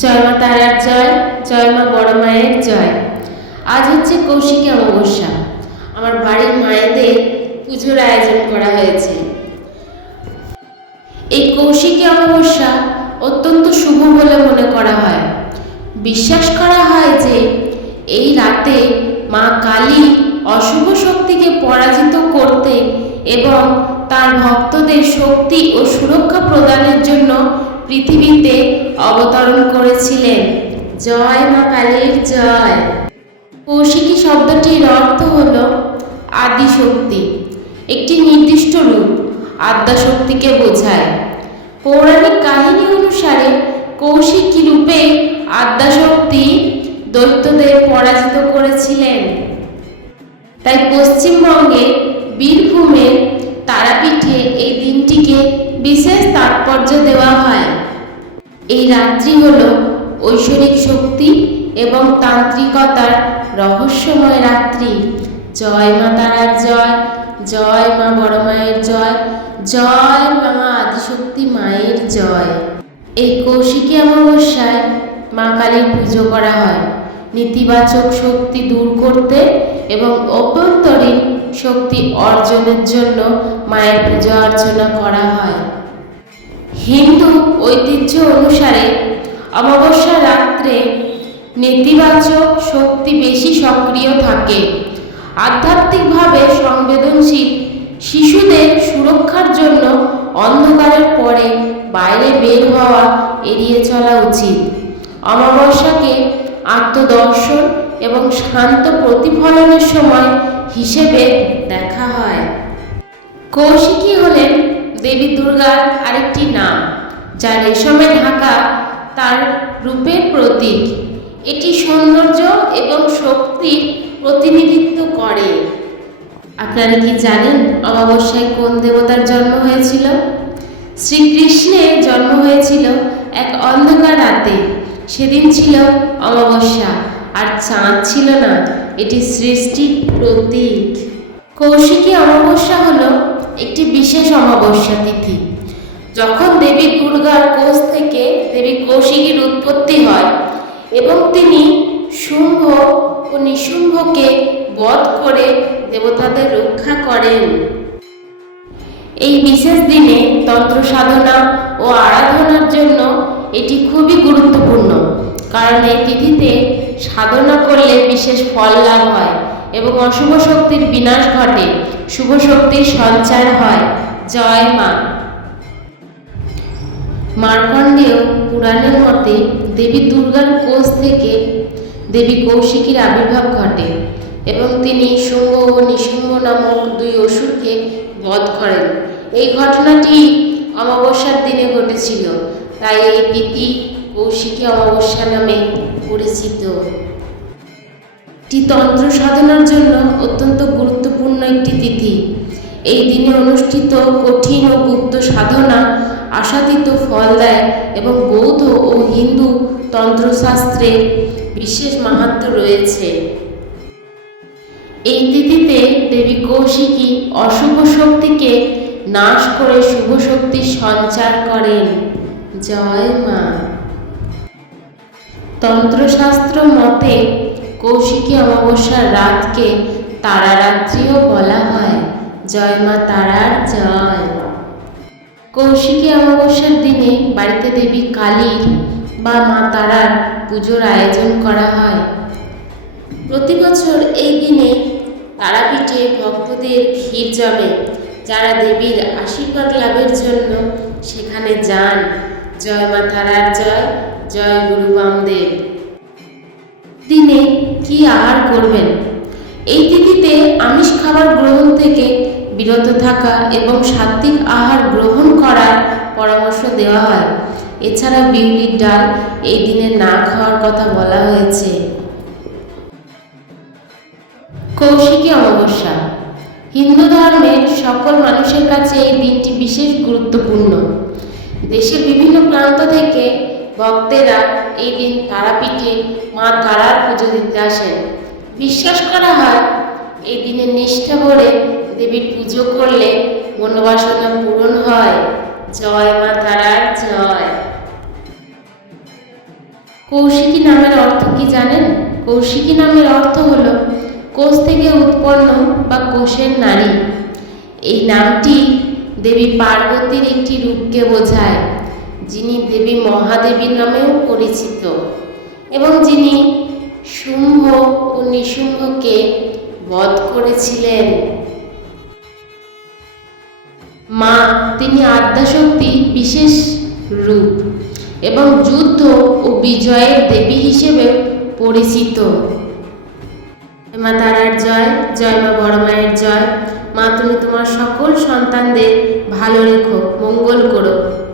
জয় মা তারার জয় জয় মা বড় মায়ের জয়। আজ হচ্ছে কৌশিকী অমাবস্যা। আমার বাড়ির মায়েদের পুজোর আয়োজন করা হয়েছে। এই কৌশিকী অমাবস্যা অত্যন্ত শুভ বলে মনে করা হয়। বিশ্বাস করা হয় যে এই রাতে মা কালী অশুভ শক্তিকে পরাজিত করতে এবং তার ভক্তদের শক্তি ও সুরক্ষা প্রদানের জন্য পৃথিবীতে অবতরণ করেছিলেন। জয় মা কালীর জয়। কৌশিকী শব্দটির অর্থ হল আদিশক্তি। একটি নির্দিষ্ট রূপ আদ্যাশক্তিকে বোঝায়। পৌরাণিক কাহিনী অনুসারে কৌশিকী রূপে আদ্যাশক্তি দৈত্যদের পরাজিত করেছিলেন। তাই পশ্চিমবঙ্গে বীরভূমে তারাপীঠে এই দিনটিকে বিশেষ তাৎপর্য দেওয়া হয়। এই রাত্রি হল ঐশ্বরিক শক্তি এবং তান্ত্রিকতার রহস্যময় রাত্রি। জয় মা তারার জয় জয় মা বড় মায়ের জয় জয় মা আদিশক্তি মায়ের জয়। এই কৌশিকী অমাবস্যায় মা কালীর পুজো করা হয়। নেতিবাচক শক্তি দূর করতে এবং অভ্যন্তরীণ শক্তি অর্জনের জন্য মায়ের পূজা অর্চনা করা হয়। হিন্দু ঐতিহ্য অনুসারে অমাবস্যা রাত্রে নেতিবাচক শক্তি বেশি সক্রিয় থাকে। আধ্যাত্মিকভাবে সংবেদনশীল শিশুদের সুরক্ষার জন্য অন্ধকারের পরে বাইরে বের হওয়া এড়িয়ে চলা উচিত। অমাবস্যাকে আত্মদর্শন এবং শান্ত প্রতিফলনের সময় হিসেবে দেখা হয়। কৌশিকী হলেন দেবী দুর্গার আরেকটি নাম, যা রেশমে ঢাকা তার রূপের প্রতীক। এটি সৌন্দর্য এবং শক্তির প্রতিনিধিত্ব করে। আপনারা কি জানেন অমাবস্যায় কোন দেবতার জন্ম হয়েছিল? শ্রীকৃষ্ণের জন্ম হয়েছিল এক অন্ধকার রাতে। সেদিন ছিল অমাবস্যা, আর চাঁদ ছিল না, এটি সৃষ্টির প্রতীক। কৌশিকী অমাবস্যা হলো একটি বিশেষ অমাবস্যা তিথি। যখন দেবী দুর্গার কোষ থেকে দেবী কৌশিকীর উৎপত্তি হয় এবং তিনি শুম্ভ ও নিশুম্ভকে বধ করে দেবতাদের রক্ষা করেন। এই বিশেষ দিনে তন্ত্র সাধনা ও আরাধনার জন্য এটি খুবই গুরুত্বপূর্ণ, কারণ এই তিথিতে সাধনা করলে বিশেষ ফল লাভ হয়। এবং অশুভ শক্তির বিনাশ ঘটে। শুভ শক্তির সঞ্চার হয়। জয় মা। মার্কণ্ডেয় পুরাণের মতে দেবী দুর্গার কোষ থেকে দেবী কৌশিকীর আবির্ভাব ঘটে এবং তিনি শুম্ভ ও নিশুম্ভ নামক দুই অসুরকে বধ করেন। এই ঘটনাটি অমাবস্যার দিনে ঘটেছিল। তাই এই তিথি কৌশিকী অমাবস্যা নামে পরিচিত। এটি তন্ত্র সাধনার জন্য অত্যন্ত গুরুত্বপূর্ণ একটি তিথি। এই দিনে অনুষ্ঠিত কঠিন ও গুপ্ত সাধনা আশাতীত ফল দেয় এবং বৌদ্ধ ও হিন্দু তন্ত্রশাস্ত্রে বিশেষ মাহাত্ম রয়েছে। এই তিথিতে দেবী কৌশিকী অশুভ শক্তিকে নাশ করে শুভ শক্তির সঞ্চার করেন। জয় মা। তন্ত্রশাস্ত্র মতে কৌশিকী অমাবস্যার রাতকে তারারাত্রিও বলা হয়। জয় মা তারার জয়। কৌশিকী অমাবস্যার দিনে বাড়িতে দেবী কালীর বা মা তারার পুজোর আয়োজন করা হয়। প্রতি বছর এই দিনে তারাপীঠে ভক্তদের ভিড় জমে। যারা দেবীর আশীর্বাদ লাভের জন্য সেখানে যান। জয় মা তারার জয় জয় গুরু বামদেব। দিনে কি আহার করবেন? এই তিথিতে আমিষ খাবার গ্রহণ থেকে বিরত থাকা এবং সাত্বিক আহার গ্রহণ করার পরামর্শ দেওয়া হয়। এছাড়া বিউলির ডাল এই দিনে না খাওয়ার কথা বলা হয়েছে। কৌশিকী অমাবস্যা। হিন্দু ধর্মের সকল মানুষের কাছে এই দিনটি বিশেষ গুরুত্বপূর্ণ। দেশের বিভিন্ন প্রান্ত থেকে ভক্তেরা এই দিন তারাপীঠে মা তারার পুজো দিতে আসেন। বিশ্বাস করা হয়, এই দিনে নিষ্ঠা ভরে দেবীর পুজো করলে মনোবাসনা পূরণ হয়। জয় মা তারার, জয়। কৌশিকী নামের অর্থ কি জানেন? কৌশিকী নামের অর্থ হলো কোষ থেকে উৎপন্ন বা কোষের নারী। এই নামটি দেবী পার্বতীর একটি রূপকে বোঝায়। যিনি দেবী মহাদেবী নামেও পরিচিত এবং যিনি শুম্ভ ও নিশুম্ভকে বধ করেছিলেন। মা, তিনি আদ্যাশক্তির বিশেষ রূপ এবং যুদ্ধ ও বিজয়ের দেবী হিসেবে পরিচিত। মা, তারার জয় জয় মা, বড় মায়ের জয়। মা, তুমি তোমার সকল সন্তানদের ভালো রেখো, মঙ্গল করো।